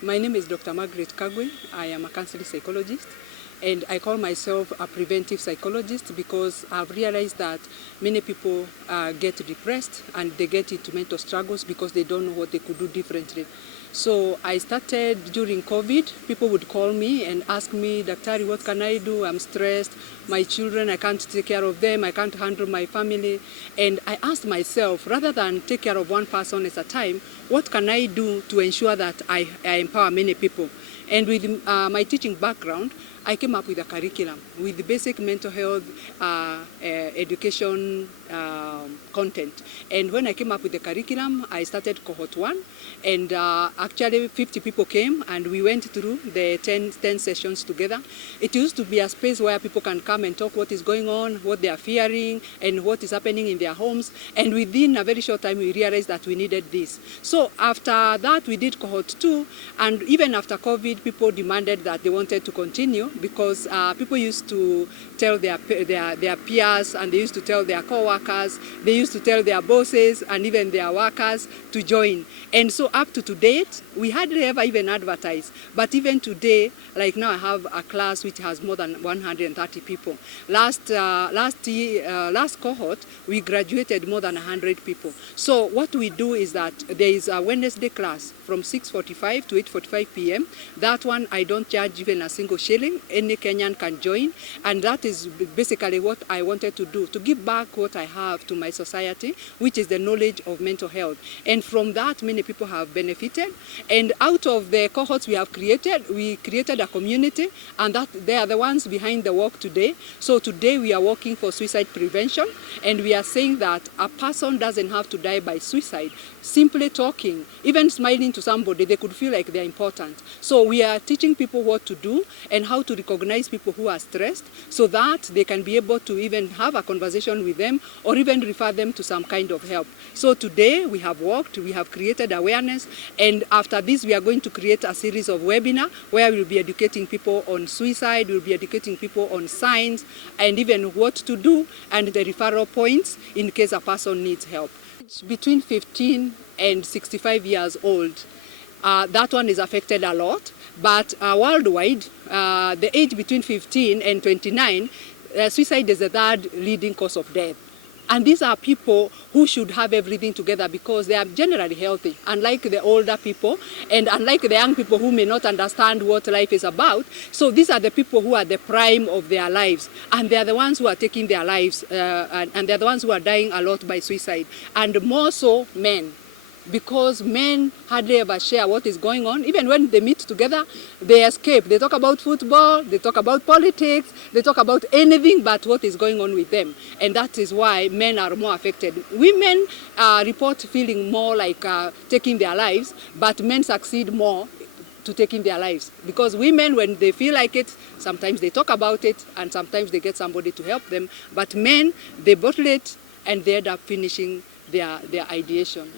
My name is Dr. Margaret Kagwe. I am a counseling psychologist, and I call myself a preventive psychologist because I've realized that many people get depressed and they get into mental struggles because they don't know what they could do differently. So I started during COVID. People would call me and ask me, Daktari, what can I do? I'm stressed. My children, I can't take care of them. I can't handle my family. And I asked myself, rather than take care of one person at a time, what can I do to ensure that I empower many people? And with my teaching background, I came up with a curriculum with the basic mental health education content. And when I came up with the curriculum, I started cohort 1, and actually 50 people came, and we went through the 10 sessions together. It used to be a space where people can come and talk what is going on, what they are fearing, and what is happening in their homes. And within a very short time, we realized that we needed this. So after that, we did cohort 2, and even after COVID, people demanded that they wanted to continue because people used to tell their peers, and they used to tell their co-workers, they used to tell their bosses and even their workers to join. And so up to date, we hardly ever even advertise. But even today, like now I have a class which has more than 130 people. Last cohort, we graduated more than 100 people. So what we do is that there is a Wednesday class from 6:45 to 8:45 p.m. That one, I don't charge even a single shilling. Any Kenyan can join. And that is basically what I wanted to do, to give back what I have to my society, which is the knowledge of mental health. And from that, many people have benefited. And out of the cohorts we created a community, and that they are the ones behind the work today. So today we are working for suicide prevention, and we are saying that a person doesn't have to die by suicide. Simply talking, even smiling to somebody, they could feel like they're important. So we are teaching people what to do and how to recognize people who are stressed so that they can be able to even have a conversation with them or even refer them to some kind of help. So today we have worked, we have created awareness, and after this we are going to create a series of webinars where we'll be educating people on suicide, we'll be educating people on signs and even what to do and the referral points in case a person needs help. Between 15 and 65 years old, that one is affected a lot, but worldwide, the age between 15 and 29, suicide is the third leading cause of death. And these are people who should have everything together because they are generally healthy, unlike the older people and unlike the young people who may not understand what life is about. So these are the people who are the prime of their lives, and they are the ones who are taking their lives, and they are the ones who are dying a lot by suicide, and more so men. Because men hardly ever share what is going on. Even when they meet together, they escape. They talk about football, they talk about politics, they talk about anything but what is going on with them. And that is why men are more affected. Women report feeling more like taking their lives, but men succeed more to taking their lives. Because women, when they feel like it, sometimes they talk about it, and sometimes they get somebody to help them. But men, they bottle it, and they end up finishing their ideation.